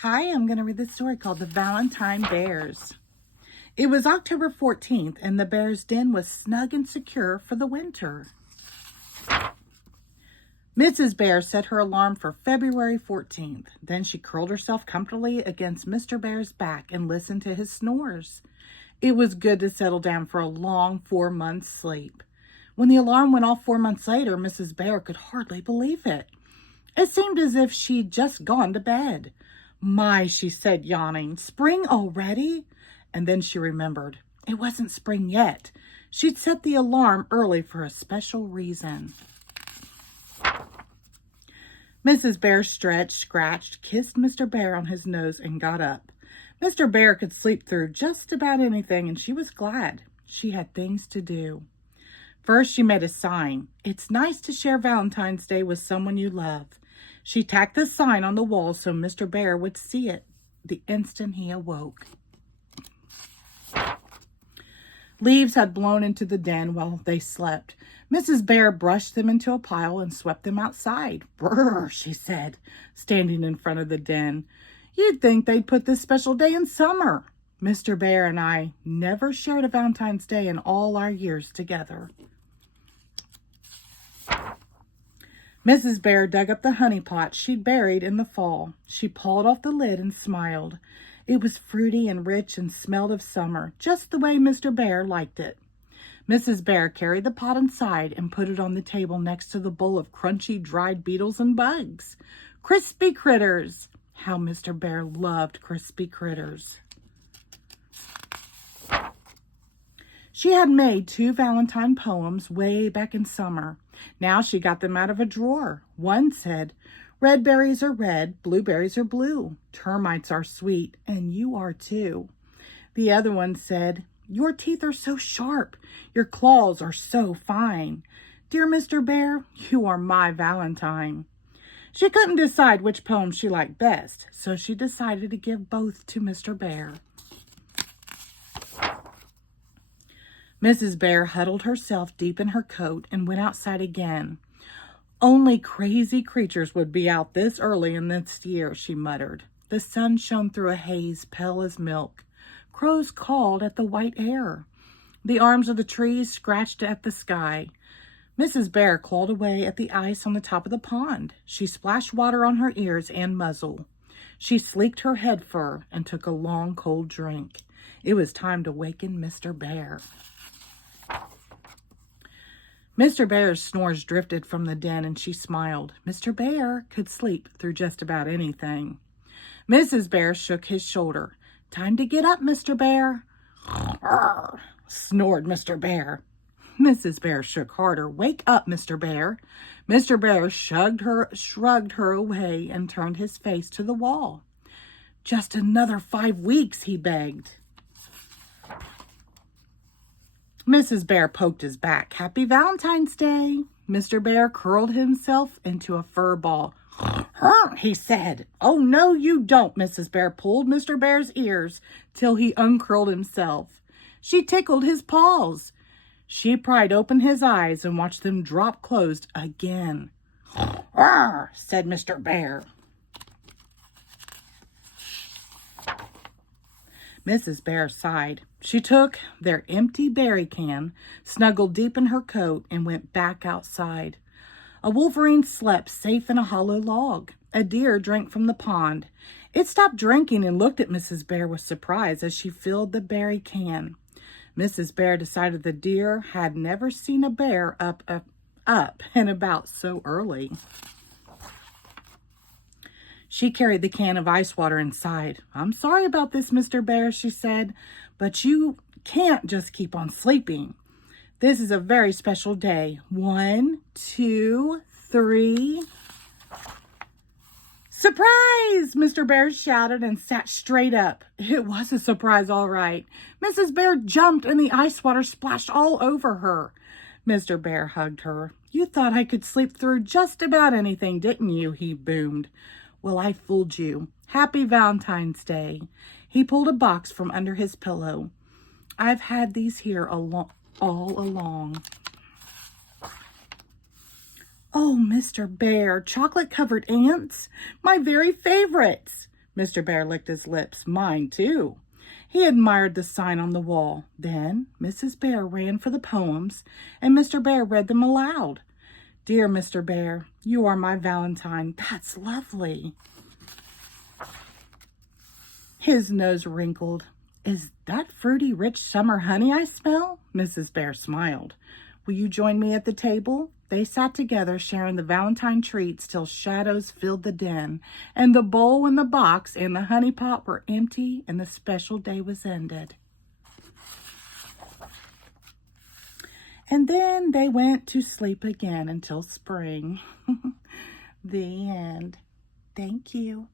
Hi, I'm going to read this story called The Valentine Bears. It was October 14th, and the bear's den was snug and secure for the winter. Mrs. Bear set her alarm for February 14th. Then she curled herself comfortably against Mr. Bear's back and listened to his snores. It was good to settle down for a long 4 months' sleep. When the alarm went off 4 months later, Mrs. Bear could hardly believe it. It seemed as if she'd just gone to bed. My, she said, yawning, spring already? And then she remembered. It wasn't spring yet. She'd set the alarm early for a special reason. Mrs. Bear stretched, scratched, kissed Mr. Bear on his nose, and got up. Mr. Bear could sleep through just about anything, and she was glad. She had things to do. First, she made a sign. It's nice to share Valentine's Day with someone you love. She tacked the sign on the wall so Mr. Bear would see it the instant he awoke. Leaves had blown into the den while they slept. Mrs. Bear brushed them into a pile and swept them outside. Brr, she said, standing in front of the den. You'd think they'd put this special day in summer. Mr. Bear and I never shared a Valentine's Day in all our years together. Mrs. Bear dug up the honey pot she'd buried in the fall. She pulled off the lid and smiled. It was fruity and rich and smelled of summer, just the way Mr. Bear liked it. Mrs. Bear carried the pot inside and put it on the table next to the bowl of crunchy dried beetles and bugs. Crispy critters! How Mr. Bear loved crispy critters. She had made 2 Valentine poems way back in summer. Now she got them out of a drawer. One said, red berries are red, blueberries are blue. Termites are sweet, and you are too. The other one said, your teeth are so sharp, your claws are so fine. Dear Mr. Bear, you are my Valentine. She couldn't decide which poem she liked best, so she decided to give both to Mr. Bear. Mrs. Bear huddled herself deep in her coat and went outside again. Only crazy creatures would be out this early in this year, she muttered. The sun shone through a haze pale as milk. Crows called at the white air. The arms of the trees scratched at the sky. Mrs. Bear clawed away at the ice on the top of the pond. She splashed water on her ears and muzzle. She sleeked her head fur and took a long, cold drink. It was time to waken Mr. Bear. Mr. Bear's snores drifted from the den and she smiled. Mr. Bear could sleep through just about anything. Mrs. Bear shook his shoulder. Time to get up, Mr. Bear. Arr, snored Mr. Bear. Mrs. Bear shook harder. Wake up, Mr. Bear. Mr. Bear shrugged her away and turned his face to the wall. Just another 5 weeks, he begged. Mrs. Bear poked his back. Happy Valentine's Day. Mr. Bear curled himself into a fur ball. He said. Oh, no, you don't. Mrs. Bear pulled Mr. Bear's ears till he uncurled himself. She tickled his paws. She pried open his eyes and watched them drop closed again. Arr, said Mr. Bear. Mrs. Bear sighed. She took their empty berry can, snuggled deep in her coat, and went back outside. A wolverine slept safe in a hollow log. A deer drank from the pond. It stopped drinking and looked at Mrs. Bear with surprise as she filled the berry can. Mrs. Bear decided the deer had never seen a bear up and about so early. She carried the can of ice water inside. I'm sorry about this, Mr. Bear, she said, but you can't just keep on sleeping. This is a very special day. 1, 2, 3. Surprise! Mr. Bear shouted and sat straight up. It was a surprise, all right. Mrs. Bear jumped and the ice water splashed all over her. Mr. Bear hugged her. You thought I could sleep through just about anything, didn't you? He boomed. Well, I fooled you. Happy Valentine's Day. He pulled a box from under his pillow. I've had these here all along. Oh, Mr. Bear, chocolate-covered ants? My very favorites. Mr. Bear licked his lips. Mine, too. He admired the sign on the wall. Then Mrs. Bear ran for the poems, and Mr. Bear read them aloud. Dear Mr. Bear, you are my Valentine. That's lovely. His nose wrinkled. Is that fruity, rich summer honey I smell? Mrs. Bear smiled. Will you join me at the table? They sat together, sharing the Valentine treats till shadows filled the den, and the bowl and the box and the honey pot were empty, and the special day was ended. And then they went to sleep again until spring. The end. Thank you.